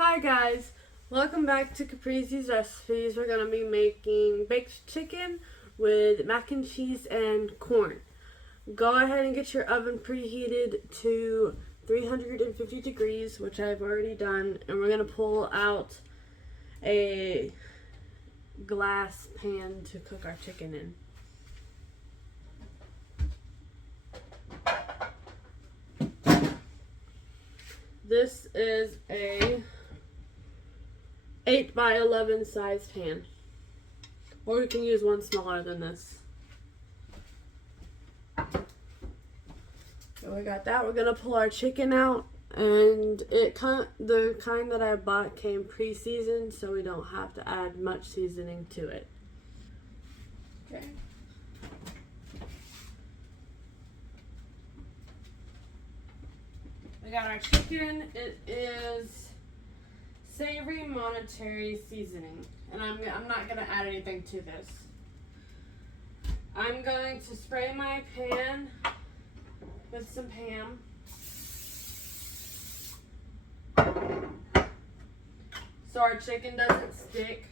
Hi guys, welcome back to Caprizi's Recipes. We're going to be making baked chicken with mac and cheese and corn. Go ahead and get your oven preheated to 350 degrees, which I've already done, and we're going to pull out a glass pan to cook our chicken in. This is a 8 by 11 size pan, or you can use one smaller than this. So we got that. We're gonna pull our chicken out, and the kind that I bought came pre-seasoned, so we don't have to add much seasoning to it. Okay. We got our chicken. It is savory monterey seasoning, and I'm not gonna add anything to this. I'm going to spray my pan with some Pam. So our chicken doesn't stick.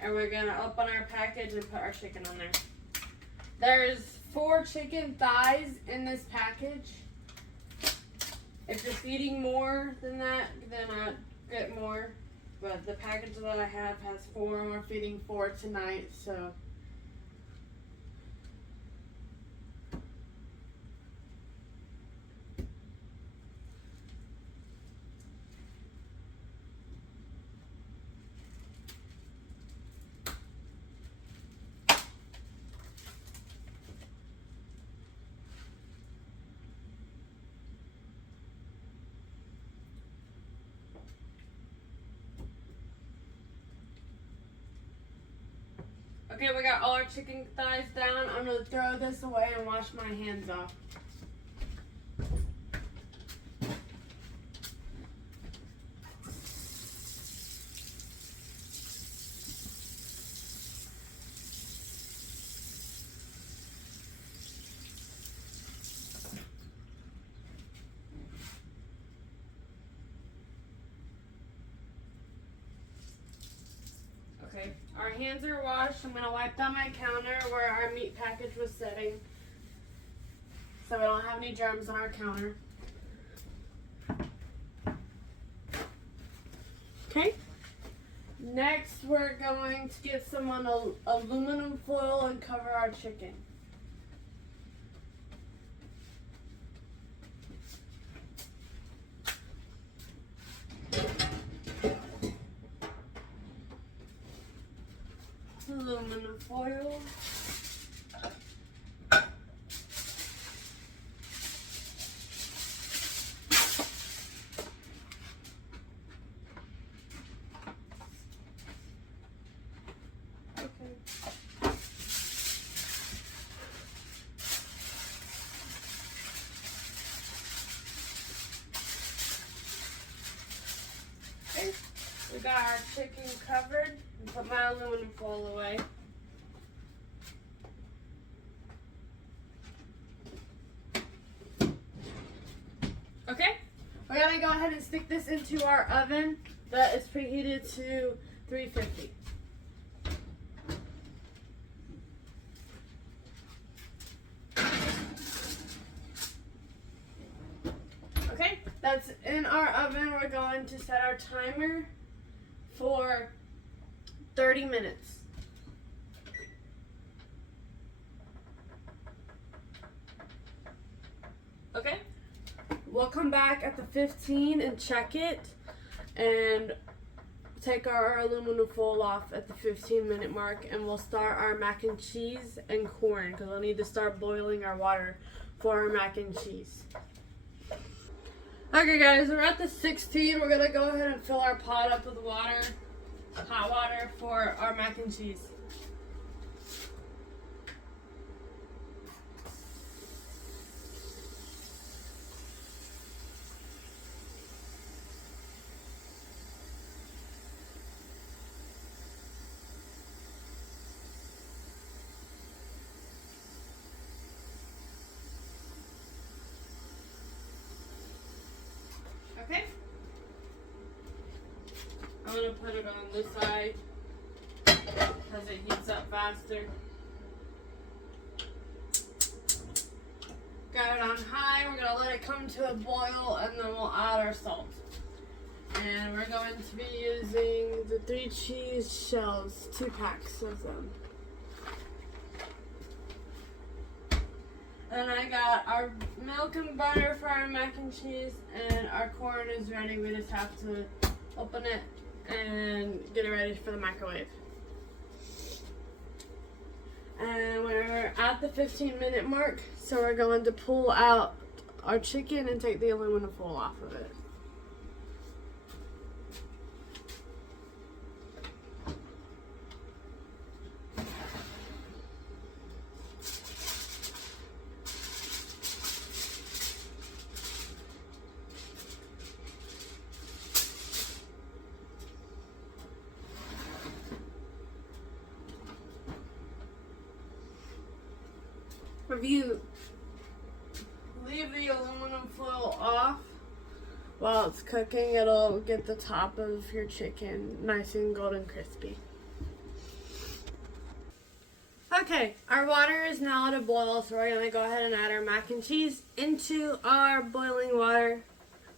And we're gonna open our package and put our chicken on there. There's 4 chicken thighs in this package. If you're feeding more than that, then I'd get more. But the package that I have has 4, and we're feeding 4 tonight, so. Okay, we got all our chicken thighs down. I'm gonna throw this away and wash my hands off. Okay, our hands are washed. I'm gonna wipe down my counter where our meat package was sitting, so we don't have any germs on our counter. Okay, next we're going to get some aluminum foil and cover our chicken. Aluminum foil. Okay, we got our chicken covered. And put my aluminum foil away. Okay, we're gonna go ahead and stick this into our oven that is preheated to 350. Okay, that's in our oven. We're going to set our timer for 30 minutes. Okay, we'll come back at the 15 and check it and take our aluminum foil off at the 15-minute mark, and we'll start our mac and cheese and corn because we'll need to start boiling our water for our mac and cheese. Okay guys, we're at the 16. We're gonna go ahead and fill our pot up with water, hot water for our mac and cheese. Okay, I'm going to put it on this side because it heats up faster. Got it on high. We're going to let it come to a boil and then we'll add our salt. And we're going to be using the 3 cheese shells, 2 packs of them. And I got our milk and butter for our mac and cheese, and our corn is ready. We just have to open it and get it ready for the microwave. And we're at the 15-minute mark, so we're going to pull out our chicken and take the aluminum foil off of it. If you leave the aluminum foil off while it's cooking, it'll get the top of your chicken nice and golden crispy. Okay, our water is now at a boil, so we're going to go ahead and add our mac and cheese into our boiling water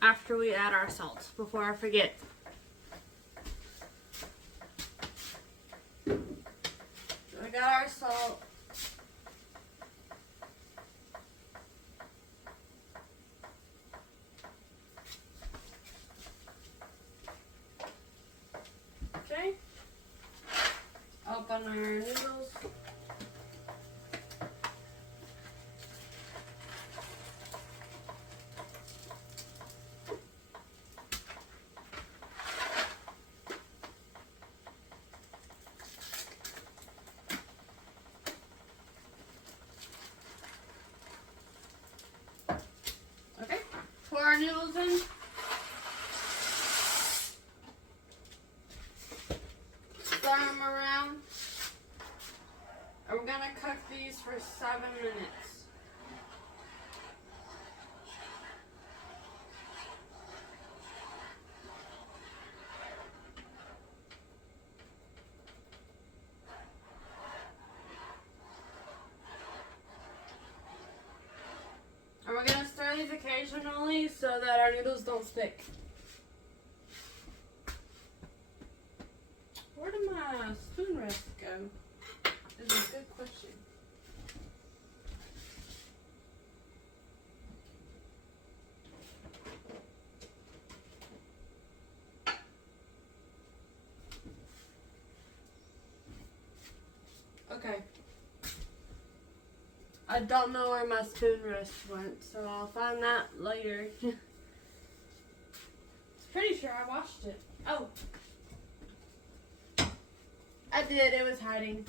after we add our salt, before I forget. So we got our salt. Okay, open our noodles. Okay, pour our noodles in. Stir them around. And we're going to cook these for 7 minutes. And we're going to stir these occasionally so that our noodles don't stick. Where did my spoon rest go? Is a good question. Okay. I don't know where my spoon rest went, so I'll find that later. Pretty sure I washed it. Oh. I did, it was hiding.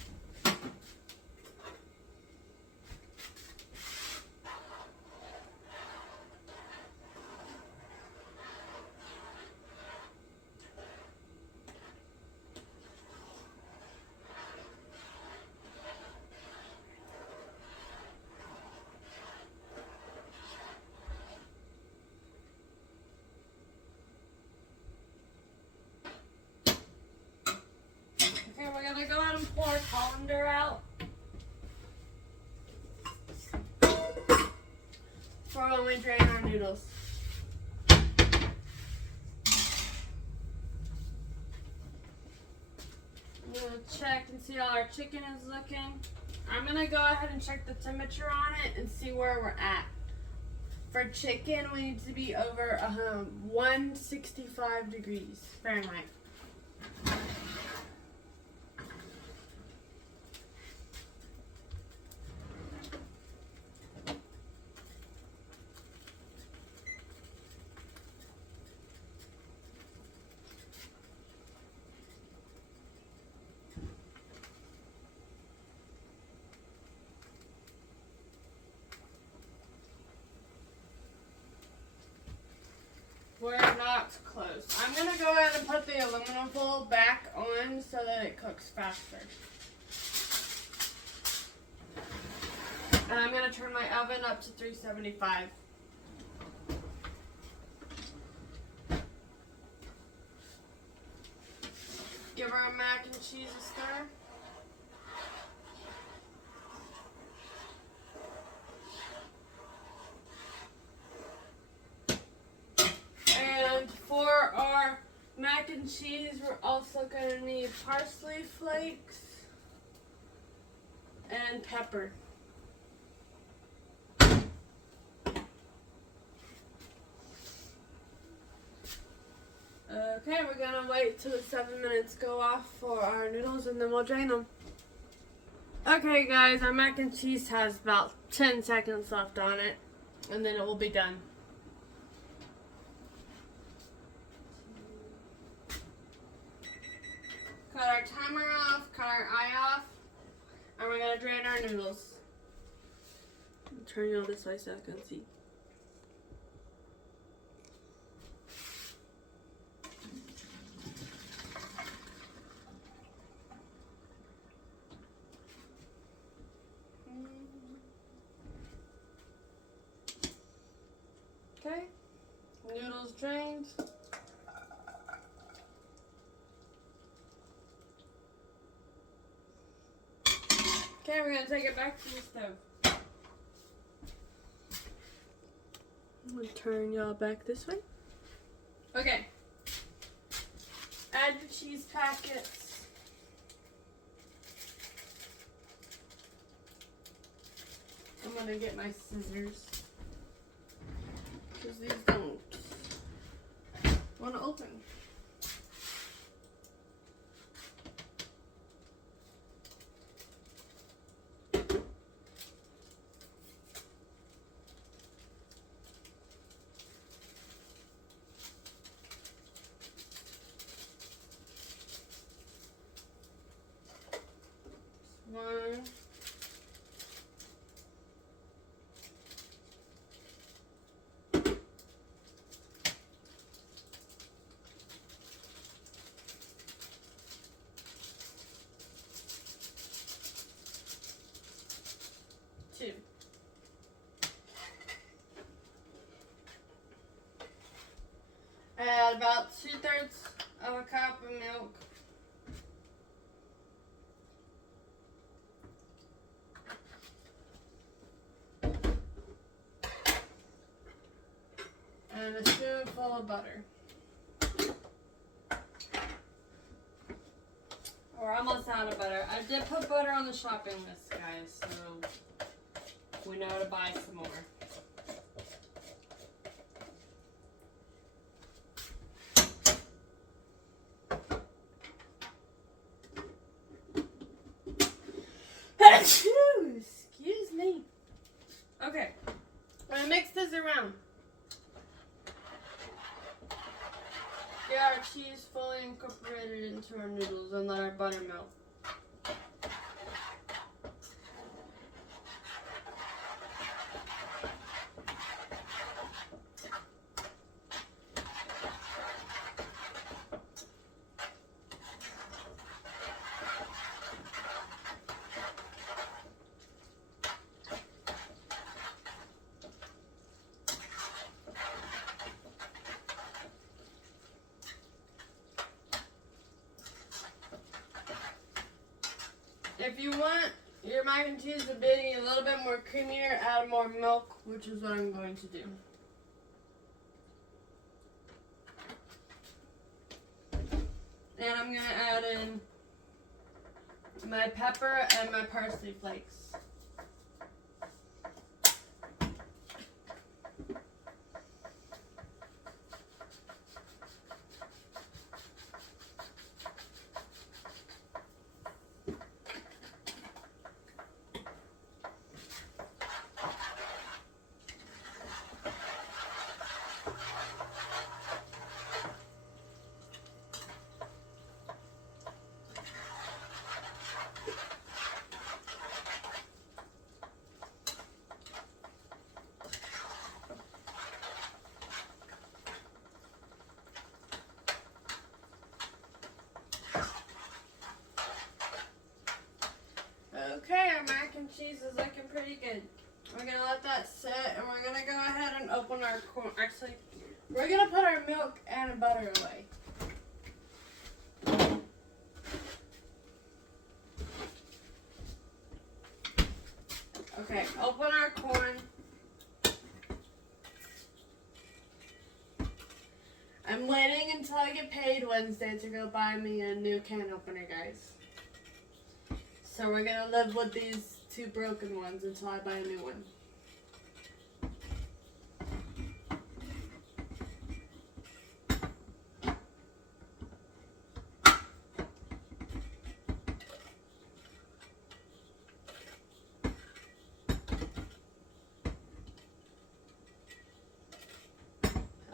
Okay, we're gonna go ahead and pour colander out for when we drain our noodles. I'm gonna check and see how our chicken is looking. I'm gonna go ahead and check the temperature on it and see where we're at. For chicken, we need to be over 165 degrees Fahrenheit. We're not close. I'm going to go ahead and put the aluminum foil back on so that it cooks faster. And I'm going to turn my oven up to 375. give our mac and cheese a stir. And for our mac and cheese, we're also going to need parsley flakes and pepper. Okay, we're going to wait till the 7 minutes go off for our noodles and then we'll drain them. Okay guys, our mac and cheese has about 10 seconds left on it and then it will be done. Cut our timer off, cut our eye off, and we're going to drain our noodles. Turn you all this way so I can see. Okay, noodles drained. Okay, we're going to take it back to the stove. I'm going to turn y'all back this way. Okay. Add your cheese packets. I'm going to get my scissors. Because these don't want to open. One. Two. Add about 2/3 of a cup of milk. And a spoonful of butter. We're almost out of butter. I did put butter on the shopping list, guys, so we know to buy some more. Excuse me. Okay, I'm gonna mix this around. Get our cheese fully incorporated into our noodles and let our butter melt. If you want your mac and cheese to be a little bit more creamier, add more milk, which is what I'm going to do. And I'm going to add in my pepper and my parsley flakes. Okay, our mac and cheese is looking pretty good. We're going to let that sit and we're going to go ahead and open our corn. Actually, we're going to put our milk and butter away. Okay, open our corn. I'm waiting until I get paid Wednesday to go buy me a new can opener, guys. So we're gonna live with these two broken ones until I buy a new one.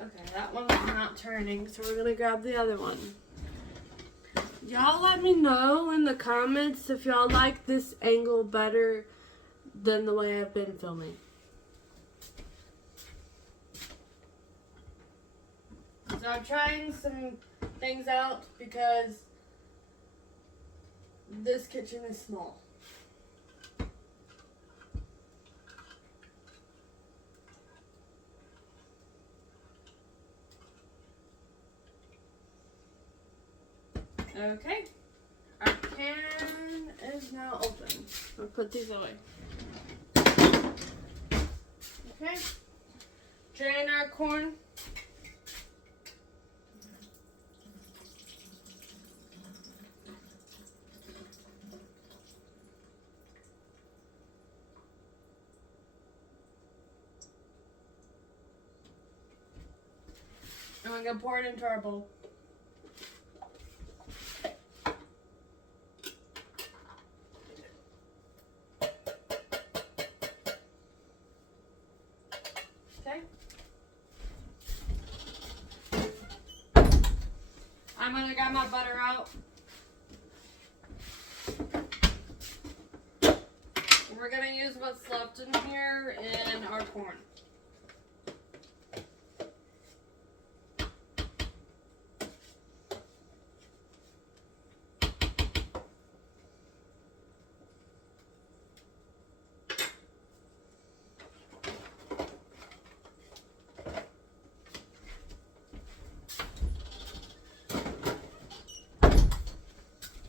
Okay, that one's not turning, so we're gonna grab the other one. Y'all let me know in the comments if y'all like this angle better than the way I've been filming. So I'm trying some things out because this kitchen is small. Okay, our can is now open. I'll put these away. Okay, drain our corn. And we're going to pour it into our bowl. Okay. I'm going to grab my butter out. We're going to use what's left in here in our corn.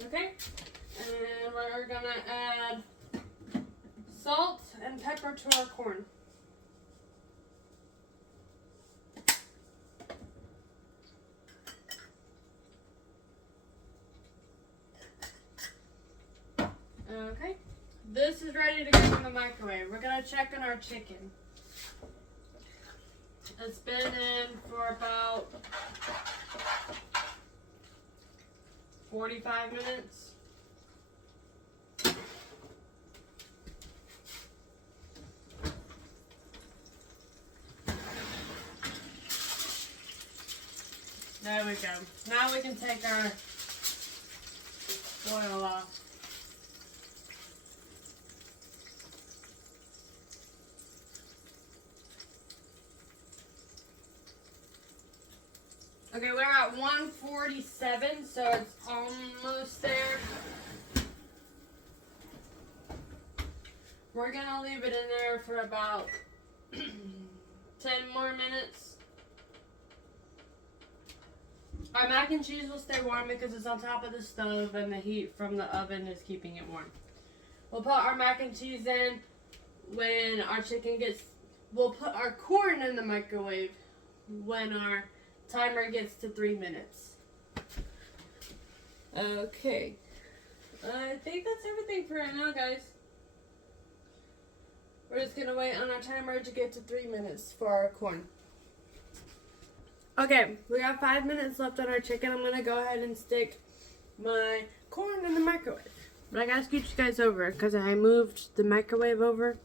Okay, and we're gonna add salt and pepper to our corn. Okay, this is ready to go in the microwave. We're gonna check on our chicken. It's been in for about 45 minutes. There we go. Now we can take our oil off. Okay, we're at 147, so it's almost there. We're gonna leave it in there for about 10 more minutes. Our mac and cheese will stay warm because it's on top of the stove and the heat from the oven is keeping it warm. We'll put our mac and cheese in when our chicken gets, we'll put our corn in the microwave when our timer gets to 3 minutes. Okay. I think that's everything for right now, guys. We're just going to wait on our timer to get to 3 minutes for our corn. Okay, we got 5 minutes left on our chicken. I'm going to go ahead and stick my corn in the microwave. But I got to scoot you guys over because I moved the microwave over.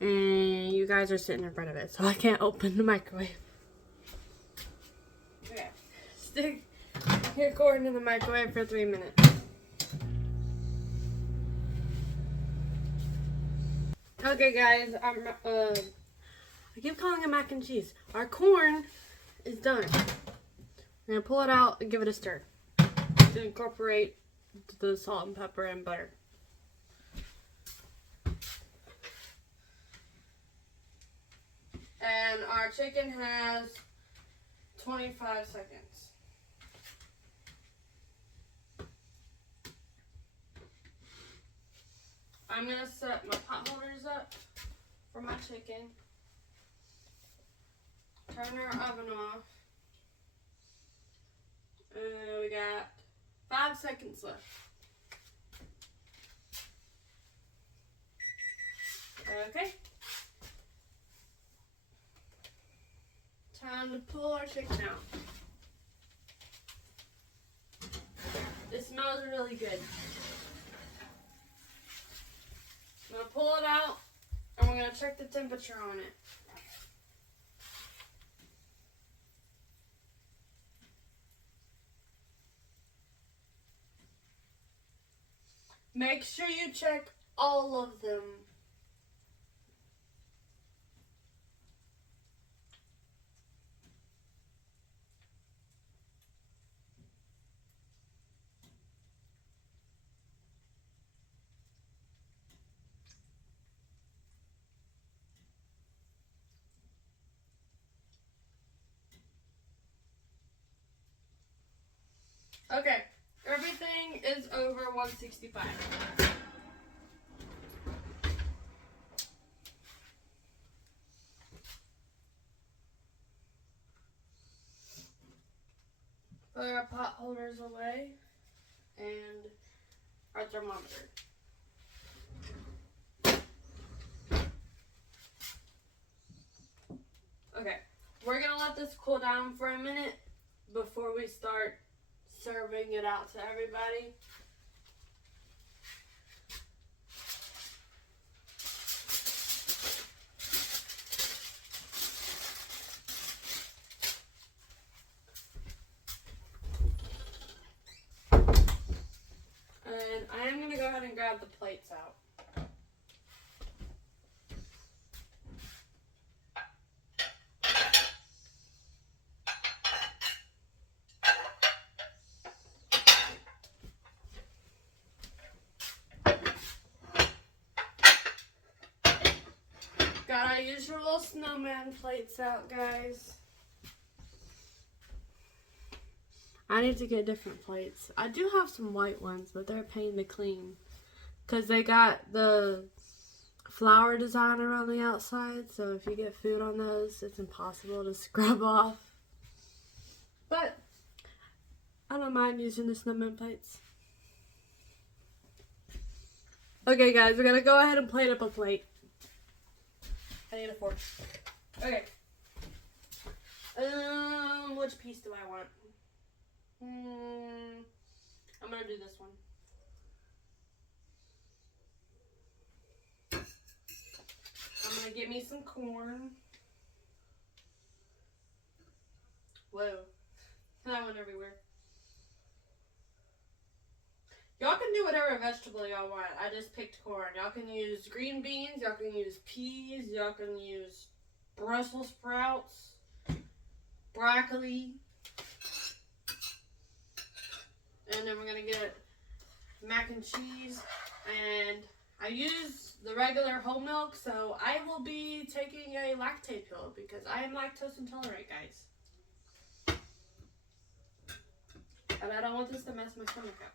And you guys are sitting in front of it, so I can't open the microwave. Okay, stick your corn in the microwave for 3 minutes. Okay, guys, I keep calling it mac and cheese. Our corn is done. I'm gonna pull it out and give it a stir to incorporate the salt and pepper and butter. And our chicken has 25 seconds. I'm going to set my pot holders up for my chicken. Turn our oven off. We got 5 seconds left. Okay. Time to pull our chicken out. It smells really good. I'm going to pull it out and we're going to check the temperature on it. Make sure you check all of them. Okay, everything is over 165. Put our pot holders away and our thermometer. Okay, we're gonna let this cool down for a minute before we start serving it out to everybody. And I am going to go ahead and grab the plates out. Got our usual snowman plates out, guys. I need to get different plates. I do have some white ones, but they're a pain to clean. Because they got the flower design around the outside. So if you get food on those, it's impossible to scrub off. But I don't mind using the snowman plates. Okay, guys, we're going to go ahead and plate up a plate. I need a fork. Okay. Which piece do I want? I'm gonna do this one. I'm gonna get me some corn. Whoa. That went everywhere. Y'all can do whatever vegetable y'all want. I just picked corn. Y'all can use green beans. Y'all can use peas. Y'all can use Brussels sprouts. Broccoli. And then we're going to get mac and cheese. And I use the regular whole milk, so I will be taking a lactate pill because I am lactose intolerant, guys. And I don't want this to mess my stomach up.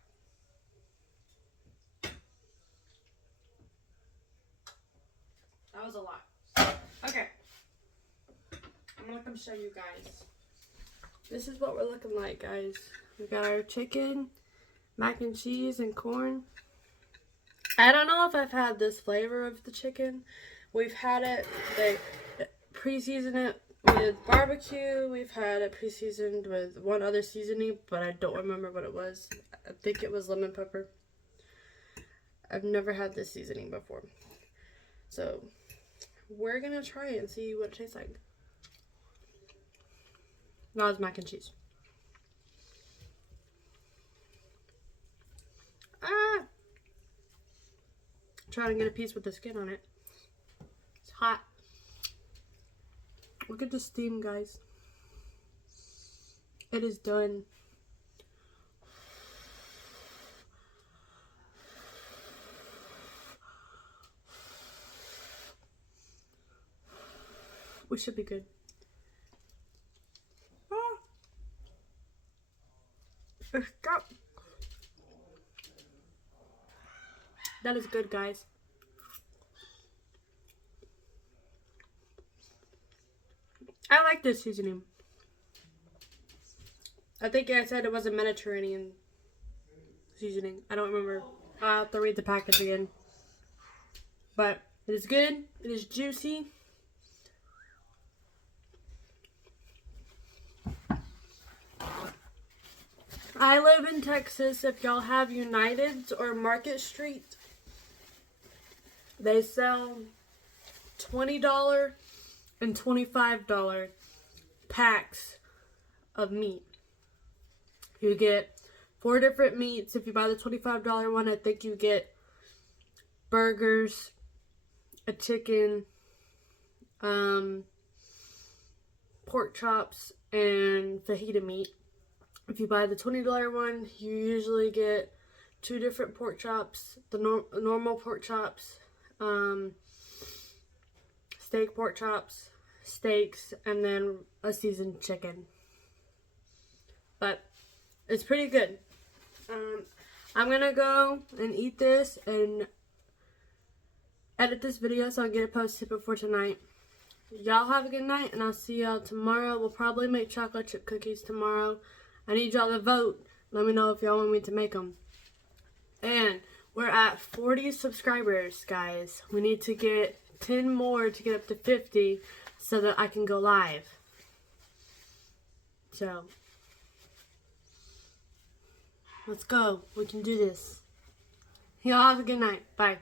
That was a lot. Okay. I'm going to come show you guys. This is what we're looking like, guys. We got our chicken, mac and cheese, and corn. I don't know if I've had this flavor of the chicken. We've had it, they pre-season it with barbecue. We've had it pre-seasoned with one other seasoning, but I don't remember what it was. I think it was lemon pepper. I've never had this seasoning before. So, we're going to try it and see what it tastes like. Now it's mac and cheese. Try to get a piece with the skin on it. It's hot. Look at the steam, guys. It is done. We should be good. Stop. That is good, guys. I like this seasoning. I think I said it was a Mediterranean seasoning. I don't remember. I'll have to read the package again. But it is good. It is juicy. I live in Texas. If y'all have United's or Market Street, they sell $20 and $25 packs of meat. You get 4 different meats. If you buy the $25 one, I think you get burgers, a chicken, pork chops, and fajita meat. If you buy the $20 one, you usually get 2 different pork chops, the normal pork chops, steak pork chops, steaks, and then a seasoned chicken. But it's pretty good. I'm gonna go and eat this and edit this video so I'll get it posted before tonight. Y'all have a good night, and I'll see y'all tomorrow. We'll probably make chocolate chip cookies tomorrow. I need y'all to vote. Let me know if y'all want me to make them. And we're at 40 subscribers, guys. We need to get 10 more to get up to 50 so that I can go live. So, let's go. We can do this. Y'all have a good night. Bye.